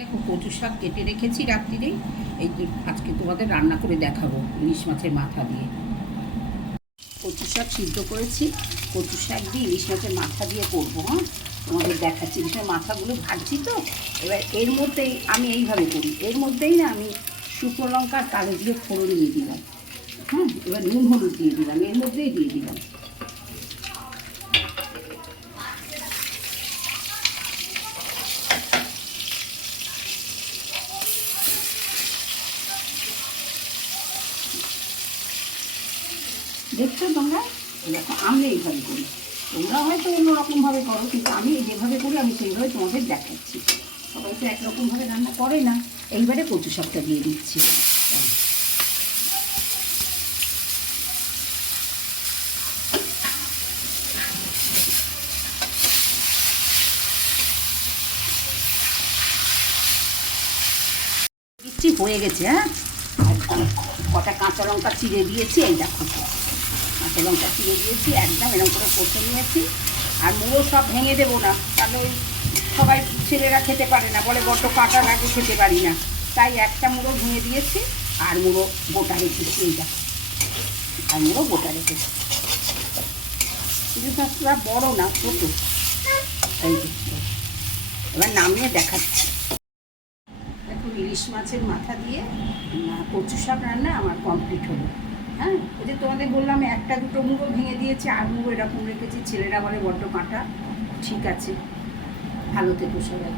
দেখো কচু শাক কেটে রেখেছি রাত্রিরেই। এই যে আজকে তোমাদের রান্না করে দেখাবো ইলিশ মাছের মাথা দিয়ে। কচু শাক সিদ্ধ করেছি, কচু শাক দিয়ে ইলিশ মাছের মাথা দিয়ে করবো। হ্যাঁ, তোমাদের দেখাচ্ছি। ইলিশের মাথাগুলো ভাজছি তো, এবার এর মধ্যেই আমি এইভাবে করি। এর মধ্যেই না আমি শুকনো লঙ্কা কালো দিয়ে ফোড়ন দিয়ে দিলাম। হ্যাঁ, এবার নুন হলুদ দিয়ে দিলাম, এর মধ্যেই দিয়ে দিলাম। দেখছো তোমরা? দেখো আমি এইভাবে করি, তোমরা হয়তো অন্যরকমভাবে করো, কিন্তু আমি যেভাবে করি আমি সেইভাবে তোমাদের দেখাচ্ছি। সবাই তো একরকমভাবে রান্না করে না। এইবারে কচু শাকটা দিয়ে দিচ্ছি। দিচ্ছি, হয়ে গেছে। হ্যাঁ, একদম কটা কাঁচা লঙ্কা চিড়ে দিয়েছি। এই দেখো, কাঁচা লঙ্কা চিড়ে দিয়েছি, একদম এরকম করে কষে নিয়েছি। আর মুড়ো সব ভেঙে দেবো না, তাহলে ওই সবাই ছেলেরা খেতে পারে না, বলে বড্ড কাঁটা লাগে, খেতে পারি না। তাই একটা মুড়ো ভেঙে দিয়েছি, আর মুড়ো গোটা রেখেছি। এইটা আর মুড়ো গোটা রেখেছি। কিন্তু শাকটা বড়ো না, ছোটো। এই যে এবার নামিয়ে দেখাচ্ছি। এখন ইলিশ মাছের মাথা দিয়ে কচু শাক রান্না আমার কমপ্লিট হলো। হ্যাঁ, ওই যে তোমাদের বললাম একটা দুটো মুড়ো ভেঙে দিয়েছি, আর মুড়ো এরকম রেখেছি। ছেলেরা বলে বড্ড কাঁটা। ঠিক আছে, ভালো থেকো সবাই।